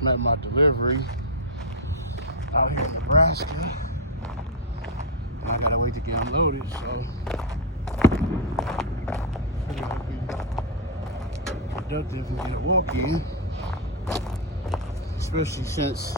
I'm at my delivery out here in Nebraska. And I gotta wait to get unloaded, so I gotta be productive and get a walk in. Especially since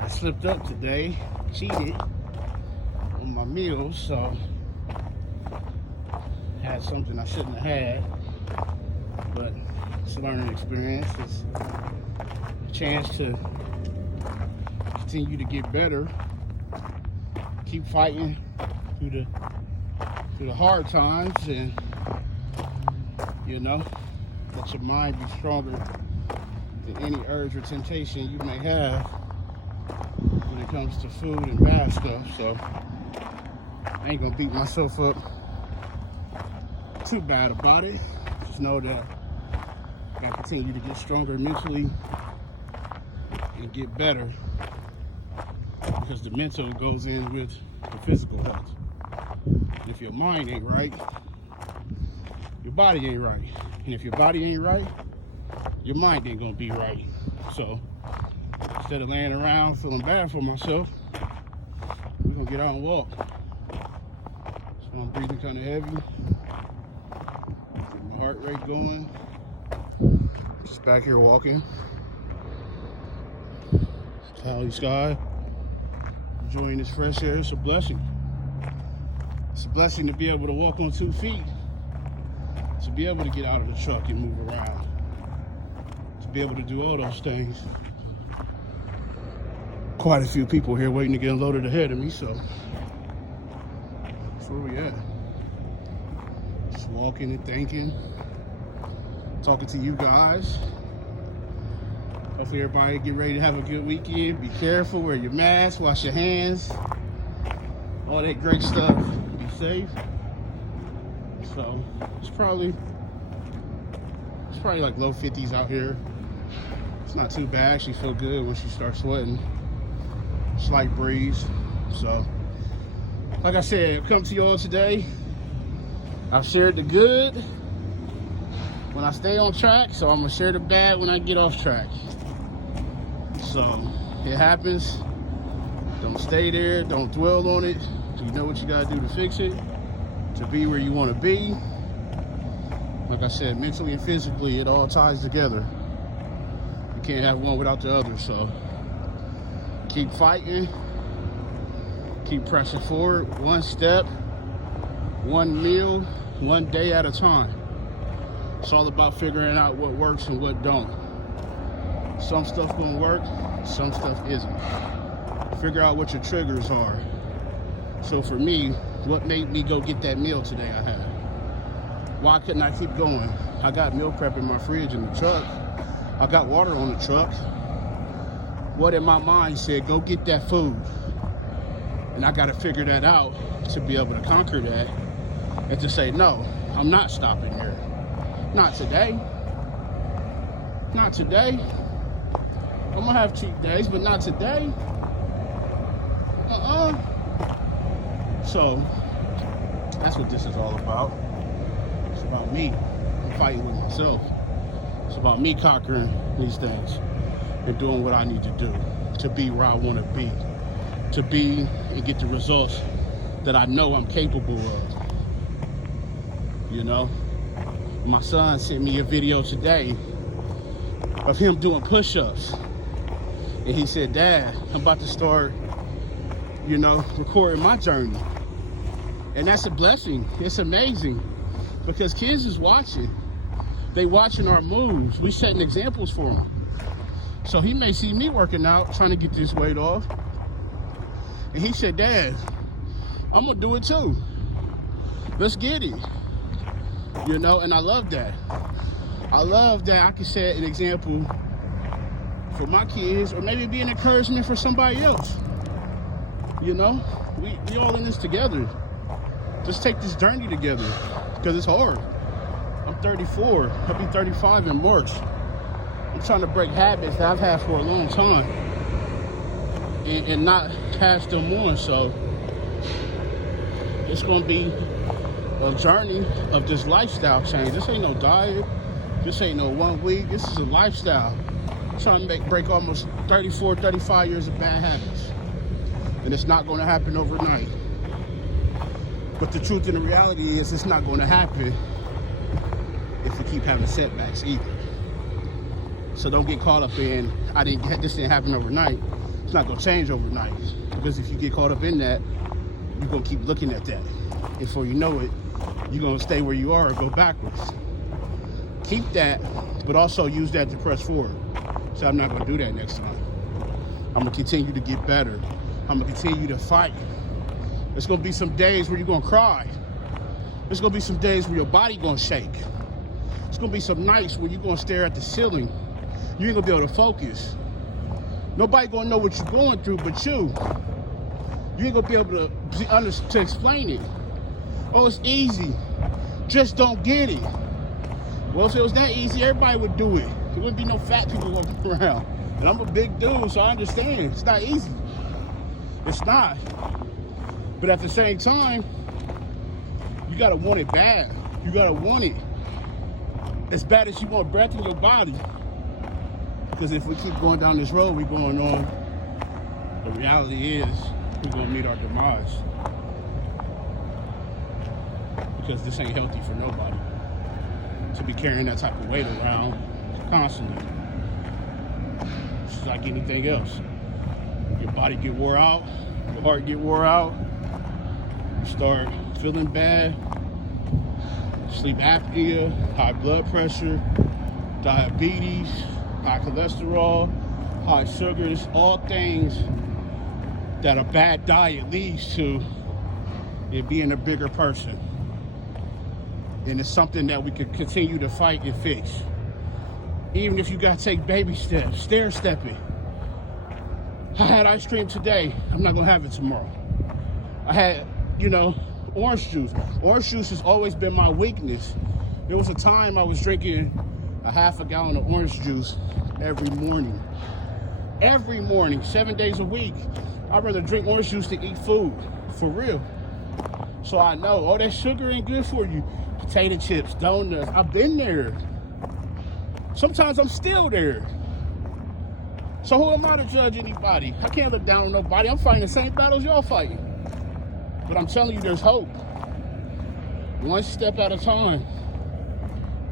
I slipped up today, cheated on my meals, so had something I shouldn't have had. But it's a learning experience. It's a chance to continue to get better, keep fighting through the hard times, and let your mind be stronger than any urge or temptation you may have when it comes to food and bad stuff. So I ain't gonna beat myself up too bad about it. Just know that I gotta continue to get stronger mentally and get better, because the mental goes in with the physical health. If your mind ain't right, your body ain't right. And if your body ain't right, your mind ain't gonna be right. So instead of laying around feeling bad for myself, we're gonna get out and walk. So I'm breathing kind of heavy, get my heart rate going. Just back here walking. Cloudy sky, enjoying this fresh air. It's a blessing. It's a blessing to be able to walk on 2 feet, to be able to get out of the truck and move around, to be able to do all those things. Quite a few people here waiting to get unloaded ahead of me, so that's where we at. Just walking and thinking, talking to you guys. Hopefully everybody get ready to have a good weekend. Be careful, wear your mask, wash your hands, all that great stuff. Be safe. So it's probably like low 50s out here. It's not too bad. Actually feel good once you start sweating. Slight breeze. So like I said, I've come to y'all today. I've shared the good when I stay on track, so I'm gonna share the bad when I get off track. So it happens. Don't stay there. Don't dwell on it. You know what you gotta do to fix it, to be where you want to be. Like I said, mentally and physically, it all ties together. You can't have one without the other. So keep fighting, keep pressing forward, one step, one meal, one day at a time. It's all about figuring out what works and what don't. Some stuff gonna work, some stuff isn't. Figure out what your triggers are. So for me, what made me go get that meal today I had? Why couldn't I keep going? I got meal prep in my fridge in the truck. I got water on the truck. What in my mind said, go get that food. And I gotta figure that out to be able to conquer that and to say, no, I'm not stopping here. Not today. Not today. I'm gonna have cheat days, but not today. So that's what this is all about. It's about me. I'm fighting with myself. It's about me conquering these things and doing what I need to do to be where I want to be and get the results that I know I'm capable of. My son sent me a video today of him doing push-ups, and he said, Dad, I'm about to start recording my journey. And that's a blessing. It's amazing, because kids is watching. They watching our moves. We setting examples for them. So he may see me working out, trying to get this weight off, and he said, Dad, I'm gonna do it too. Let's get it. And I love that. I love that I can set an example for my kids, or maybe be an encouragement for somebody else. We all in this together. Just take this journey together, because it's hard. I'm 34. I'll be 35 in March. I'm trying to break habits that I've had for a long time and not pass them on. So it's going to be a journey of this lifestyle change. This ain't no diet. This ain't no 1 week. This is a lifestyle. trying to break almost 34, 35 years of bad habits. And it's not going to happen overnight. But the truth and the reality is it's not going to happen if we keep having setbacks either. So don't get caught up in, this didn't happen overnight. It's not going to change overnight. Because if you get caught up in that, you're going to keep looking at that. And before you know it, you're going to stay where you are or go backwards. Keep that, but also use that to press forward. So I'm not going to do that next time. I'm going to continue to get better. I'm going to continue to fight. There's going to be some days where you're going to cry. There's going to be some days where your body going to shake. There's going to be some nights where you're going to stare at the ceiling. You ain't going to be able to focus. Nobody going to know what you're going through but you. You ain't going to be able to explain it. Oh, it's easy. Just don't get it. Well, if it was that easy, everybody would do it. There wouldn't be no fat people walking around. And I'm a big dude, so I understand. It's not easy. It's not. But at the same time, you gotta want it bad. You gotta want it as bad as you want breath in your body. Because if we keep going down this road we're going on, the reality is we're gonna meet our demise. Because this ain't healthy for nobody to be carrying that type of weight around constantly. It's just like anything else. Your body get wore out, your heart get wore out, you start feeling bad, sleep apnea, high blood pressure, diabetes, high cholesterol, high sugars, all things that a bad diet leads to in being a bigger person. And it's something that we could continue to fight and fix. Even if you gotta take baby steps, stair-stepping. I had ice cream today. I'm not gonna have it tomorrow. I had, orange juice. Orange juice has always been my weakness. There was a time I was drinking a half a gallon of orange juice every morning. Every morning, 7 days a week. I'd rather drink orange juice than eat food, for real. So I know, all that sugar ain't good for you. Potato chips, donuts, I've been there. Sometimes I'm still there. So who am I to judge anybody? I can't look down on nobody. I'm fighting the same battles y'all fighting. But I'm telling you, there's hope. One step at a time.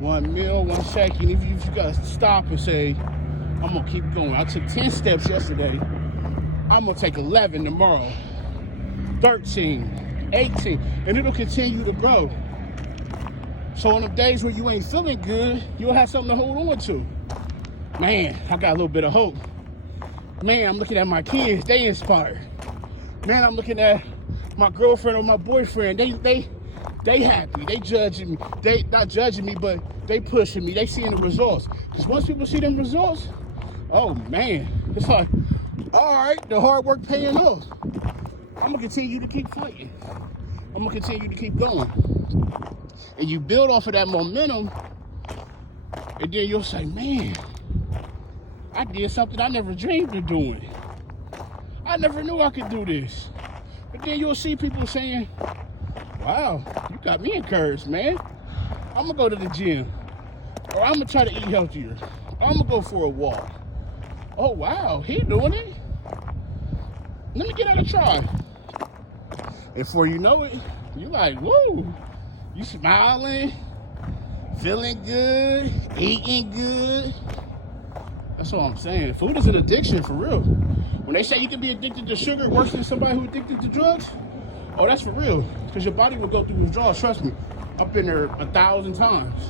One meal, one second. If you gotta stop and say, I'm gonna keep going. I took 10 steps yesterday. I'm gonna take 11 tomorrow. 13, 18, and it'll continue to grow. So on the days where you ain't feeling good, you'll have something to hold on to. Man, I got a little bit of hope. Man, I'm looking at my kids, they inspired. Man, I'm looking at my girlfriend or my boyfriend, they happy, they judging me. They not judging me, but they pushing me, they seeing the results. Because once people see them results, oh man, it's like, all right, the hard work paying off. I'm gonna continue to keep fighting. I'm gonna continue to keep going. And you build off of that momentum, and then you'll say, man, I did something I never dreamed of doing. I never knew I could do this. But then you'll see people saying, wow, you got me encouraged, man. I'm gonna go to the gym, or I'm gonna try to eat healthier, or I'm gonna go for a walk. Oh wow, he doing it. Let me get out and try. And before you know it, you're like, woo. You smiling, feeling good, eating good. That's all I'm saying. Food is an addiction for real. When they say you can be addicted to sugar worse than somebody who's addicted to drugs, oh, that's for real. Because your body will go through withdrawals. Trust me, I've been there 1,000 times.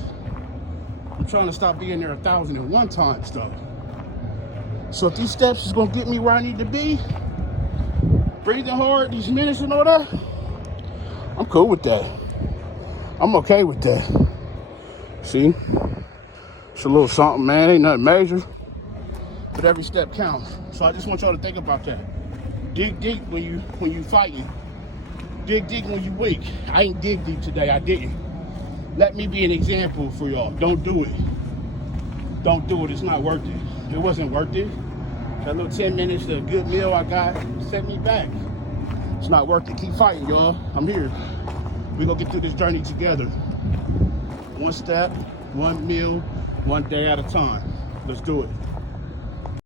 I'm trying to stop being there 1,001 times though. So if these steps is gonna get me where I need to be, breathing hard, these minutes and all that, I'm cool with that. I'm okay with that. See? It's a little something, man. Ain't nothing major. But every step counts. So I just want y'all to think about that. Dig deep when you fighting. Dig deep when you weak. I ain't dig deep today. I didn't. Let me be an example for y'all. Don't do it. Don't do it. It's not worth it. It wasn't worth it. That little 10 minutes, the good meal I got, set me back. It's not worth it. Keep fighting, y'all. I'm here. We're going to get through this journey together. One step, one meal, one day at a time. Let's do it.